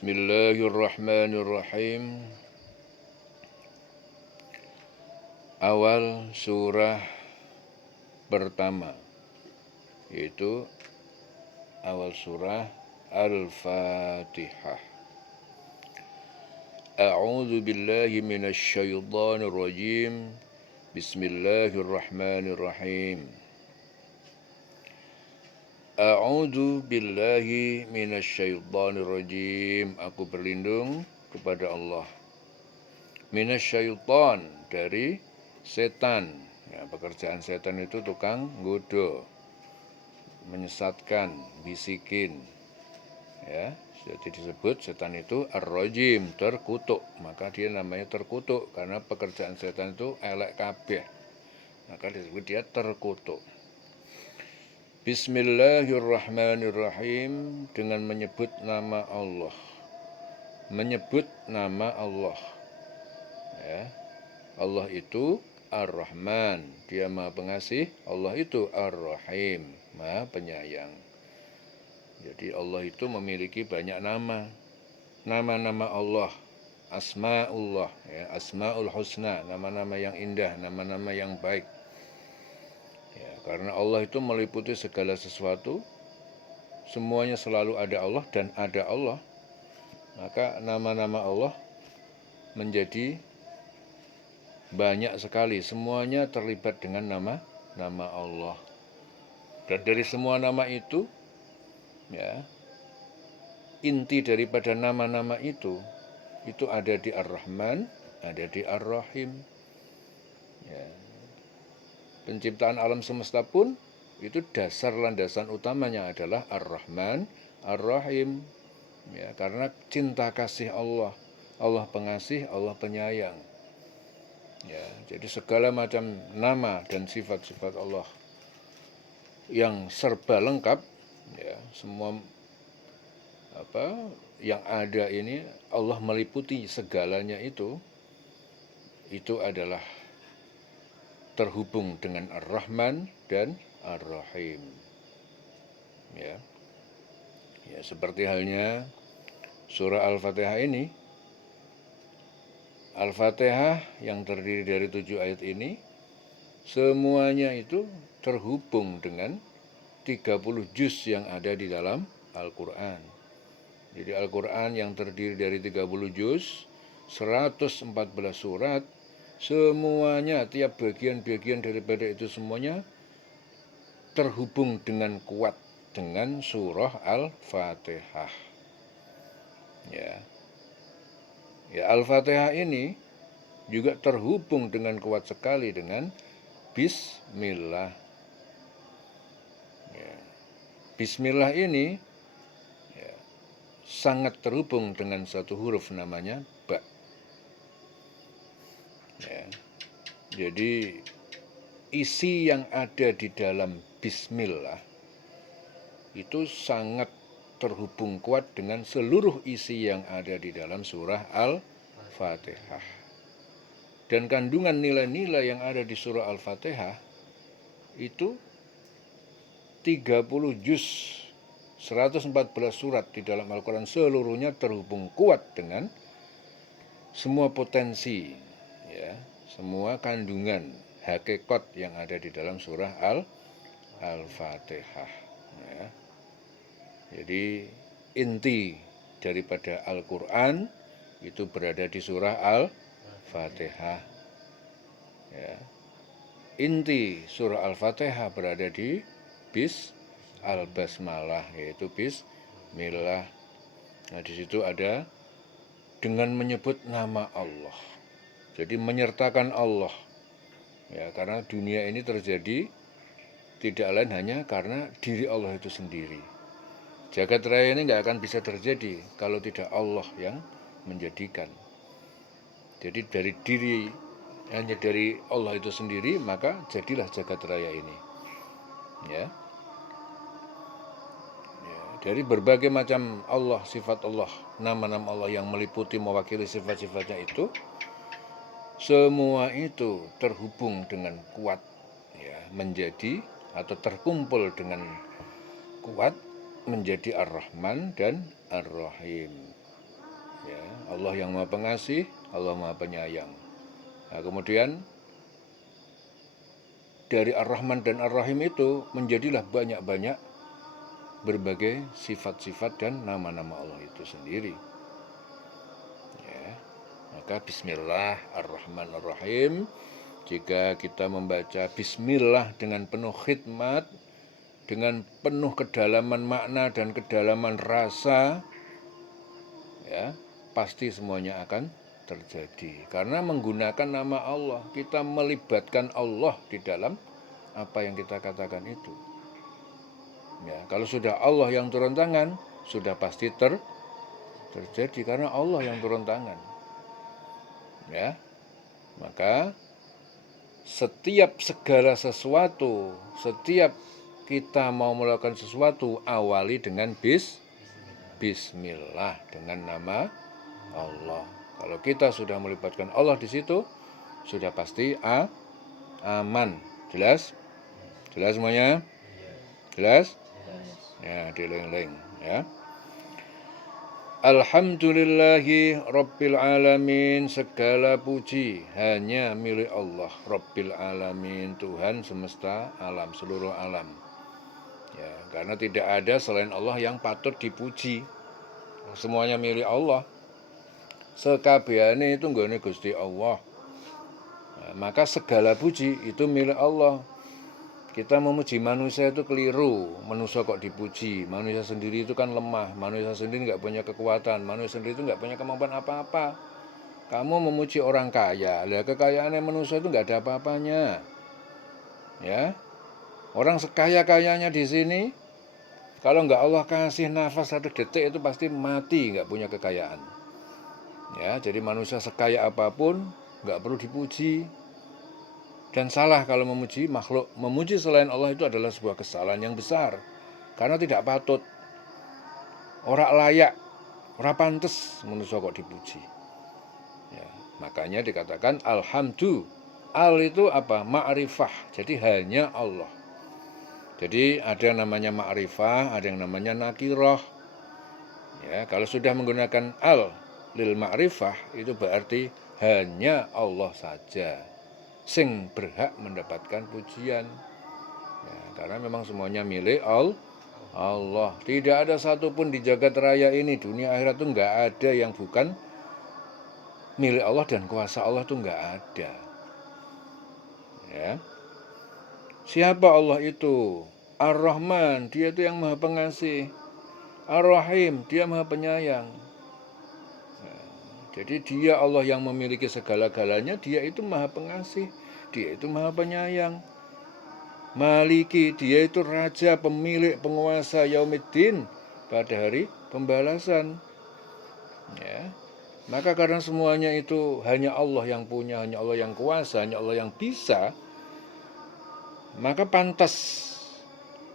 Bismillahirrahmanirrahim. Awal surah pertama yaitu awal surah Al-Fatihah. A'udzu billahi minasy syaithanir rajim. Bismillahirrahmanirrahim. A'udzu billahi minasy syaithanir rajim. Aku berlindung kepada Allah. Minasy syaitan, dari setan. Ya, pekerjaan setan itu tukang godo, menyesatkan, bisikin. Ya, jadi disebut setan itu ar-rajim, terkutuk. Maka dia namanya terkutuk karena pekerjaan setan itu elek kabeh. Maka disebut dia terkutuk. Bismillahirrahmanirrahim, dengan menyebut nama Allah. Menyebut nama Allah. Ya. Allah itu Ar-Rahman, dia Maha Pengasih. Allah itu Ar-Rahim, Maha Penyayang. Jadi Allah itu memiliki banyak nama. Nama-nama Allah, Asma'ullah, ya, Asma'ul Husna, nama-nama yang indah, nama-nama yang baik. Ya, karena Allah itu meliputi segala sesuatu, semuanya selalu ada Allah dan ada Allah. Maka nama-nama Allah menjadi banyak sekali, semuanya terlibat dengan nama Allah. Dan dari semua nama itu, ya, inti daripada nama-nama itu ada di Ar-Rahman, ada di Ar-Rahim. Ya. Penciptaan alam semesta pun itu dasar landasan utamanya adalah Ar-Rahman, Ar-Rahim. Ya, karena cinta kasih Allah, Allah pengasih, Allah penyayang. Ya, jadi segala macam nama dan sifat-sifat Allah yang serba lengkap, ya, semua yang ada ini Allah meliputi segalanya itu adalah terhubung dengan Ar-Rahman dan Ar-Rahim. Ya. Ya, seperti halnya surah Al-Fatihah ini. Al-Fatihah yang terdiri dari 7 ayat ini semuanya itu terhubung dengan 30 juz yang ada di dalam Al-Quran. Jadi Al-Quran yang terdiri dari 30 juz, 114 surat, semuanya, tiap bagian-bagian daripada itu semuanya terhubung dengan kuat dengan surah Al-Fatihah. Ya. Ya, Al-Fatihah ini juga terhubung dengan kuat sekali dengan Bismillah. Ya. Bismillah ini ya, sangat terhubung dengan satu huruf namanya ba. Ya. Jadi isi yang ada di dalam Bismillah itu sangat terhubung kuat dengan seluruh isi yang ada di dalam surah Al-Fatihah. Dan kandungan nilai-nilai yang ada di surah Al-Fatihah itu 30 juz, 114 surat di dalam Al-Quran seluruhnya terhubung kuat dengan semua potensi, ya, semua kandungan hakikat yang ada di dalam surah Al-Fatihah. Ya. Jadi inti daripada Al-Quran itu berada di surah Al-Fatihah. Ya. Inti surah Al-Fatihah berada di Al-Basmalah, yaitu Bismillah. Nah, di situ ada dengan menyebut nama Allah. Jadi menyertakan Allah. Ya, karena dunia ini terjadi tidak lain hanya karena diri Allah itu sendiri. Jagat raya ini nggak akan bisa terjadi kalau tidak Allah yang menjadikan. Jadi dari diri, hanya dari Allah itu sendiri, maka jadilah jagat raya ini. Ya. Dari berbagai macam Allah, sifat Allah, nama-nama Allah yang meliputi mewakili sifat-sifatnya itu, semua itu terhubung dengan kuat, ya, menjadi atau terkumpul dengan kuat menjadi Ar-Rahman dan Ar-Rahim. Ya, Allah yang Maha Pengasih, Allah Maha Penyayang. Nah, kemudian dari Ar-Rahman dan Ar-Rahim itu menjadilah banyak-banyak berbagai sifat-sifat dan nama-nama Allah itu sendiri. Ya, maka Bismillah Ar-Rahman Ar-Rahim. Jika kita membaca Bismillah dengan penuh khidmat, dengan penuh kedalaman makna dan kedalaman rasa, ya, pasti semuanya akan terjadi. Karena menggunakan nama Allah, kita melibatkan Allah di dalam apa yang kita katakan itu. Ya, kalau sudah Allah yang turun tangan, sudah pasti terjadi karena Allah yang turun tangan. Ya, maka setiap segala sesuatu, setiap kita mau melakukan sesuatu, awali dengan Bismillah, dengan nama Allah. Kalau kita sudah melibatkan Allah di situ, sudah pasti aman. Jelas? Jelas semuanya? Jelas? Ya, dieling-eling ya. Alhamdulillahi Rabbil Alamin. Segala puji hanya milik Allah Rabbil Alamin, Tuhan semesta alam, seluruh alam ya, karena tidak ada selain Allah yang patut dipuji. Semuanya milik Allah, sekabehane itu nggone Gusti Allah. Nah, maka segala puji itu milik Allah. Kita memuji manusia itu keliru. Manusia kok dipuji? Manusia sendiri itu kan lemah. Manusia sendiri nggak punya kekuatan. Manusia sendiri itu nggak punya kemampuan apa-apa. Kamu memuji orang kaya, lihat kekayaannya manusia itu nggak ada apa-apanya. Ya, orang sekaya-kayanya di sini, kalau nggak Allah kasih nafas 1 detik itu pasti mati, nggak punya kekayaan. Ya, jadi manusia sekaya apapun nggak perlu dipuji. Dan salah kalau memuji makhluk. Memuji selain Allah itu adalah sebuah kesalahan yang besar. Karena tidak patut. Ora layak, ora pantes manusia kok dipuji. Ya, makanya dikatakan alhamdulillah. Al itu apa? Ma'rifah. Jadi hanya Allah. Jadi ada yang namanya ma'rifah, ada yang namanya nakirah. Ya, kalau sudah menggunakan al lil ma'rifah itu berarti hanya Allah saja sing berhak mendapatkan pujian ya, karena memang semuanya milik Allah. Tidak ada satupun di jagat raya ini, dunia akhirat itu nggak ada yang bukan milik Allah, dan kuasa Allah itu nggak ada ya. Siapa Allah itu? Ar-Rahman, dia itu yang maha pengasih. Ar-Rahim, dia maha penyayang. Jadi dia Allah yang memiliki segala-galanya, dia itu maha pengasih, dia itu maha penyayang. Maliki, dia itu raja, pemilik, penguasa Yaumiddin, pada hari pembalasan. Ya. Maka karena semuanya itu hanya Allah yang punya, hanya Allah yang kuasa, hanya Allah yang bisa, maka pantas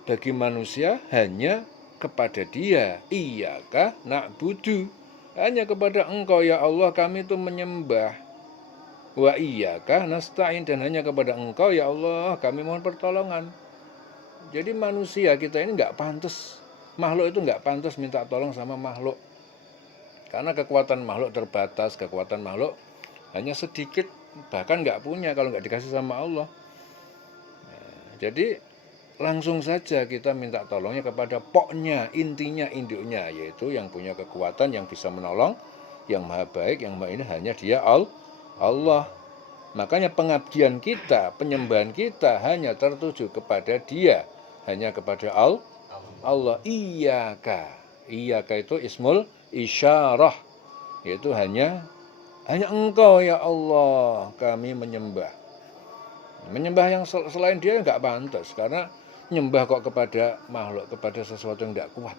bagi manusia hanya kepada dia. Iyaka na'budu, hanya kepada Engkau ya Allah kami itu menyembah. Wa iyyaka nasta'in, dan hanya kepada Engkau ya Allah kami mohon pertolongan. Jadi manusia kita ini nggak pantas, makhluk itu nggak pantas minta tolong sama makhluk. Karena kekuatan makhluk terbatas, kekuatan makhluk hanya sedikit, bahkan nggak punya kalau nggak dikasih sama Allah. Nah, jadi langsung saja kita minta tolongnya kepada poknya, intinya, induknya, yaitu yang punya kekuatan, yang bisa menolong, yang maha baik, yang maha ini, hanya dia Allah. Makanya pengabdian kita, penyembahan kita hanya tertuju kepada dia, hanya kepada Allah. Iyaka itu ismul isyarah, yaitu hanya Engkau ya Allah kami menyembah. Menyembah yang selain dia nggak pantas, karena nyembah kok kepada makhluk, kepada sesuatu yang tidak kuat.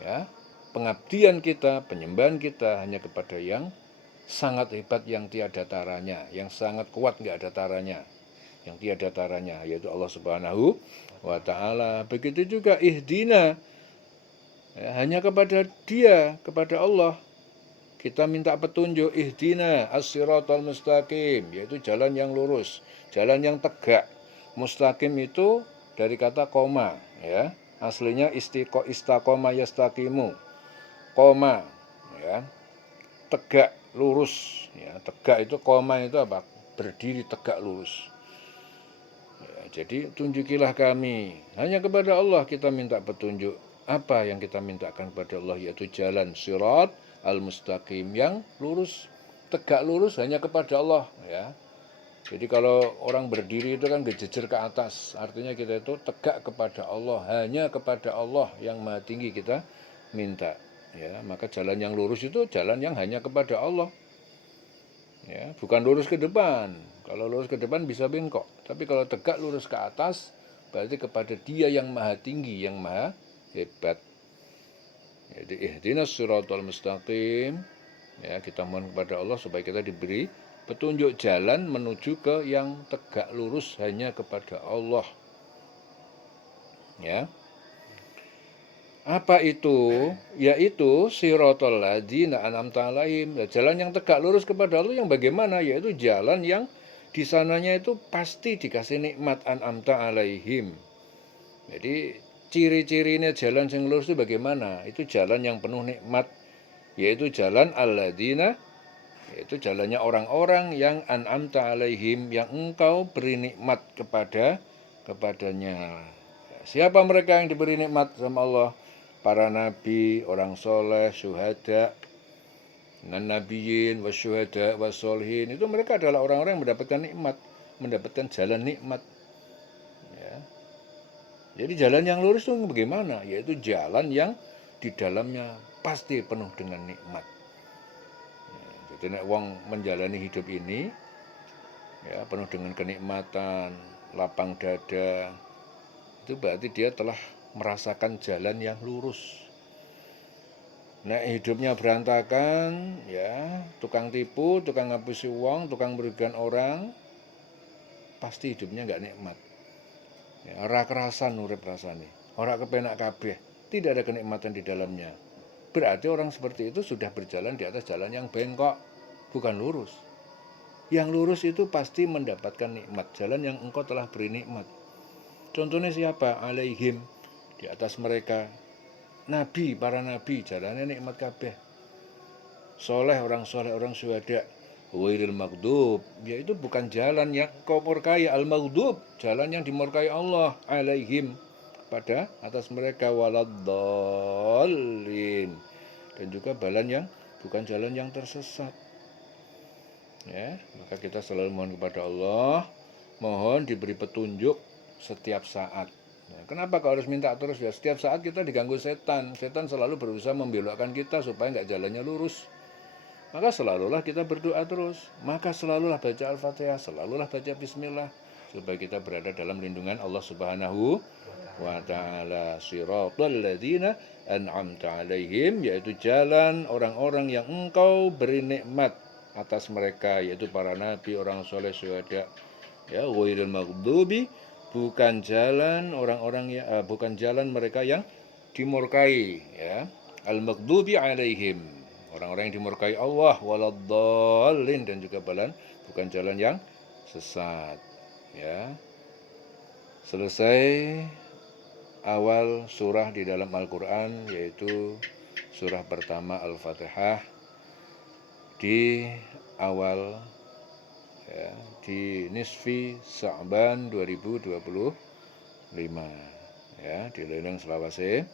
Ya, pengabdian kita, penyembahan kita hanya kepada yang sangat hebat, yang tiada taranya, yang sangat kuat nggak ada taranya, yang tiada taranya, yaitu Allah Subhanahu wa Ta'ala. Begitu juga ihdina, ya, hanya kepada Dia, kepada Allah kita minta petunjuk. Ihdina as-siratal mustaqim, yaitu jalan yang lurus, jalan yang tegak. Mustaqim itu dari kata koma, ya, aslinya istaqoma yastaqimu, koma, ya. tegak lurus, ya. Tegak itu koma itu apa? Berdiri tegak lurus. Ya, jadi tunjukilah kami, hanya kepada Allah kita minta petunjuk. Apa yang kita mintakan kepada Allah, yaitu jalan sirat al-mustaqim yang lurus, tegak lurus hanya kepada Allah, ya. Jadi kalau orang berdiri itu kan berjejer ke atas, artinya kita itu tegak kepada Allah, hanya kepada Allah yang maha tinggi kita minta, ya. Maka jalan yang lurus itu jalan yang hanya kepada Allah, ya, bukan lurus ke depan. Kalau lurus ke depan bisa bengkok, tapi kalau tegak lurus ke atas berarti kepada Dia yang maha tinggi, yang maha hebat. Jadi ihdinas siratal mustaqim, ya, kita mohon kepada Allah supaya kita diberi petunjuk jalan menuju ke yang tegak lurus hanya kepada Allah, ya. Apa itu? Yaitu siratal ladzina an'amta 'alaihim. Jalan yang tegak lurus kepada Allah yang bagaimana? Yaitu jalan yang di sananya itu pasti dikasih nikmat, an'amta 'alaihim. Jadi ciri-cirinya jalan yang lurus itu bagaimana? Itu jalan yang penuh nikmat, yaitu jalan alladzina, yaitu jalannya orang-orang yang an'amta 'alaihim, yang engkau beri nikmat kepadanya. Siapa mereka yang diberi nikmat sama Allah? Para nabi, orang soleh, syuhada, nabiyyin, wasyuhada, wassolihin. Itu mereka adalah orang-orang yang mendapatkan nikmat, mendapatkan jalan nikmat, ya. Jadi jalan yang lurus itu bagaimana? Yaitu jalan yang di dalamnya pasti penuh dengan nikmat. Ya, jadi nek wong menjalani hidup ini, ya, penuh dengan kenikmatan, lapang dada, itu berarti dia telah merasakan jalan yang lurus. Nah, hidupnya berantakan, ya, tukang tipu, tukang ngapusi uang, tukang merugikan orang, pasti hidupnya nggak nikmat. Ya, ora kerasan urip rasane, ora kepenak kabeh, tidak ada kenikmatan di dalamnya. Berarti orang seperti itu sudah berjalan di atas jalan yang bengkok, bukan lurus. Yang lurus itu pasti mendapatkan nikmat, jalan yang engkau telah beri nikmat. Contohnya siapa? Alaihim, di atas mereka. Nabi, para nabi, jalannya nikmat kabeh. Soleh, orang syuhada. Wairil maghdub, yaitu bukan jalan yang kau murkai, al-maghdub, jalan yang dimurkai Allah, alaihim, pada atas mereka, waladdallin, dan juga bukan jalan yang tersesat. Ya, maka kita selalu mohon kepada Allah, mohon diberi petunjuk setiap saat. Nah, kenapa kau harus minta terus? Ya, setiap saat kita diganggu setan. Setan selalu berusaha membelokkan kita supaya nggak jalannya lurus. Maka selalulah kita berdoa terus. Maka selalulah baca Al-Fatihah, selalulah baca Bismillah, supaya kita berada dalam lindungan Allah Subhanahu wa ta'ala. Siratal ladzina an'amta 'alaihim, yaitu jalan orang-orang yang engkau beri nikmat atas mereka, yaitu para nabi, orang soleh, syuhada. Ya, ghairil maghdubi, bukan jalan orang-orang yang bukan jalan mereka yang dimurkai, ya. Al-maghdubi 'alaihim, orang-orang yang dimurkai Allah, waladdallin, dan juga bukan jalan yang sesat, ya. Selesai awal surah di dalam Al-Qur'an, yaitu surah pertama Al-Fatihah, di awal, ya, di nisfi Sa'ban 2025, ya, di leleng selawase.